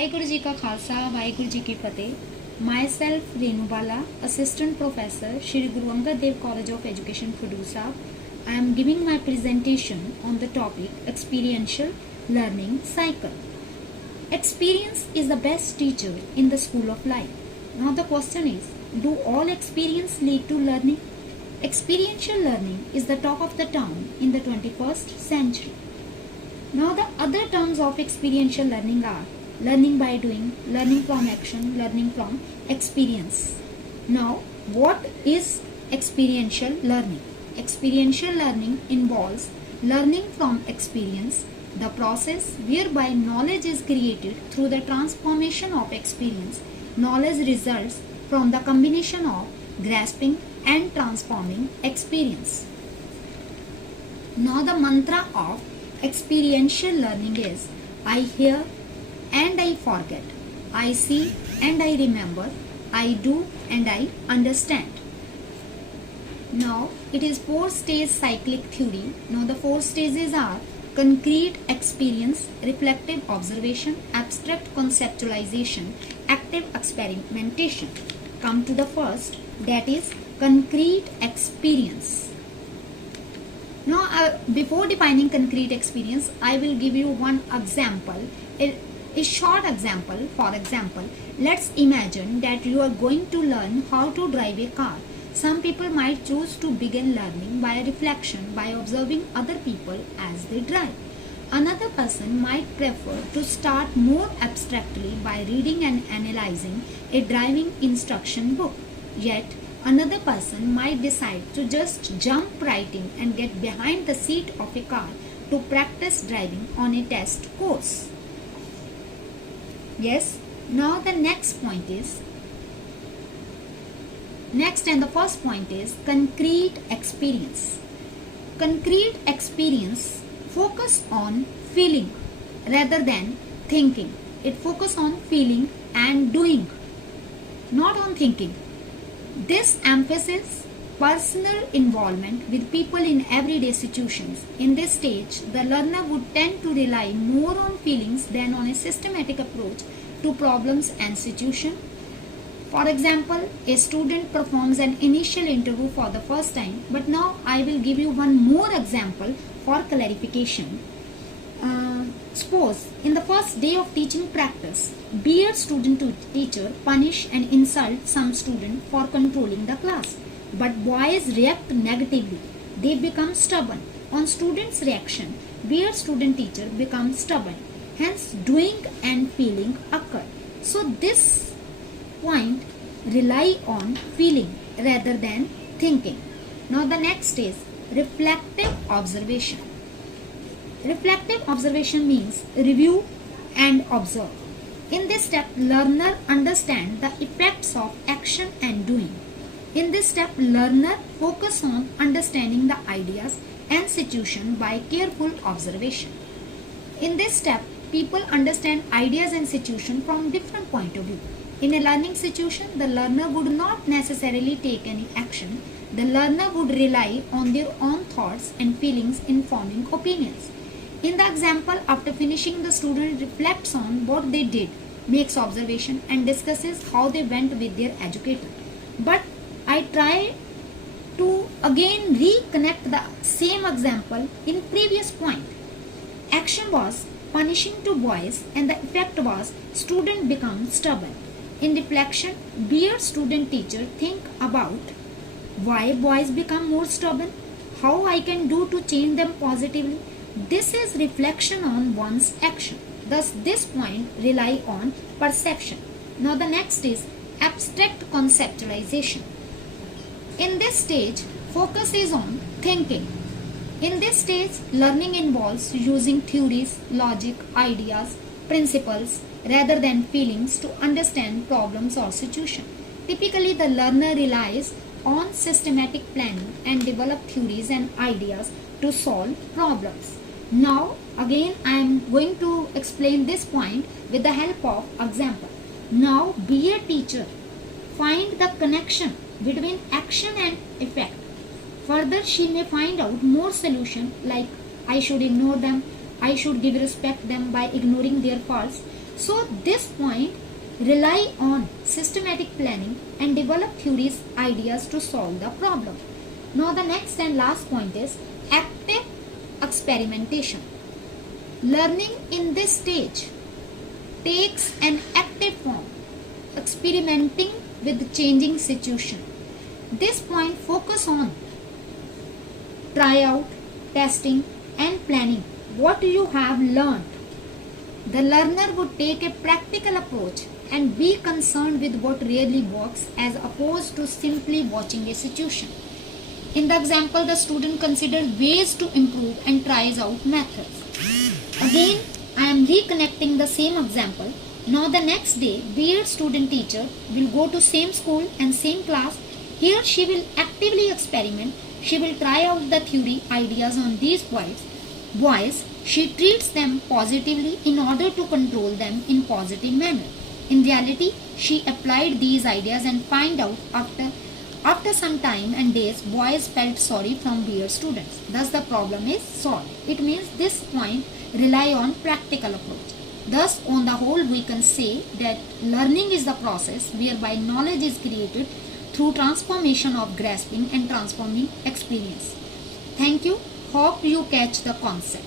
वाहिगुरु जी का खालसा वाहिगुरु जी की फतेह. Myself Renu Bala, Assistant Professor, Shri Guru Angad Dev College of Education, Fudusa. I am giving my presentation on the topic Experiential Learning Cycle. Experience is the best teacher in the school of life. Now the question is, do all experience lead to learning? Experiential learning is the talk of the town in the 21st century. Now the other terms of experiential learning are learning by doing, learning from action, learning from experience. Now what is experiential learning? Experiential learning involves learning from experience, the process whereby knowledge is created through the transformation of experience. Knowledge results from the combination of grasping and transforming experience. Now the mantra of experiential learning is I hear and I forget, I see and I remember, I do and I understand. Now it is 4-stage cyclic theory. Now the 4 stages are concrete experience, reflective observation, abstract conceptualization, active experimentation. Come to the first, that is concrete experience. Now before defining concrete experience, I will give you one example, a short example. For example, let's imagine that you are going to learn how to drive a car. Some people might choose to begin learning by reflection, by observing other people as they drive. Another person might prefer to start more abstractly by reading and analyzing a driving instruction book. Yet another person might decide to just jump right in and get behind the seat of a car to practice driving on a test course. Yes, now the next and the first point is concrete experience. Concrete experience focus on feeling rather than thinking. It focus on feeling and doing, not on thinking. This emphasizes personal involvement with people in everyday situations. In this stage, the learner would tend to rely more on feelings than on a systematic approach to problems and situations. For example, a student performs an initial interview for the first time, but now I will give you one more example for clarification. Suppose in the first day of teaching practice, be a student to teacher punish and insult some student for controlling the class. But boys react negatively. They become stubborn. On students' reaction, be a student teacher becomes stubborn. Hence, doing and feeling occur. So this point rely on feeling rather than thinking. Now the next is reflective observation. Reflective observation means review and observe. In this step, learner understand the effects of action and doing. In this step, learner focus on understanding the ideas and situation by careful observation. In this step, people understand ideas and situation from different point of view. In a learning situation, the learner would not necessarily take any action. The learner would rely on their own thoughts and feelings in forming opinions. In the example, after finishing, the student reflects on what they did, makes observation and discusses how they went with their educator. But I try to again reconnect the same example in previous point. Action was punishing two boys and the effect was student becomes stubborn. In reflection, be a student teacher think about why boys become more stubborn, how I can do to change them positively. This is reflection on one's action. Thus, this point rely on perception. Now the next is abstract conceptualization. In this stage, focus is on thinking. In this stage, learning involves using theories, logic, ideas, principles rather than feelings to understand problems or situations. Typically, the learner relies on systematic planning and develop theories and ideas to solve problems. Now, again, I am going to explain this point with the help of example. Now, be a teacher. Find the connection between action and effect. Further, she may find out more solution like I should ignore them, I should give respect them by ignoring their faults. So this point rely on systematic planning and develop theories, ideas to solve the problem. Now the next and last point is active experimentation. Learning in this stage takes an active form, experimenting with changing situation. This point focus on try out, testing and planning what you have learned. The learner would take a practical approach and be concerned with what really works as opposed to simply watching a situation. In the example, the student considers ways to improve and tries out methods. Again, I am reconnecting the same example. Now the next day, B.Ed student teacher will go to same school and same class. Here she will actively experiment. She will try out the theory ideas on these boys. She treats them positively in order to control them in positive manner. In reality, she applied these ideas and find out after some time and days, boys felt sorry from B.Ed students. Thus the problem is solved. It means this point rely on practical approach. Thus, on the whole, we can say that learning is the process whereby knowledge is created through transformation of grasping and transforming experience. Thank you. Hope you catch the concept.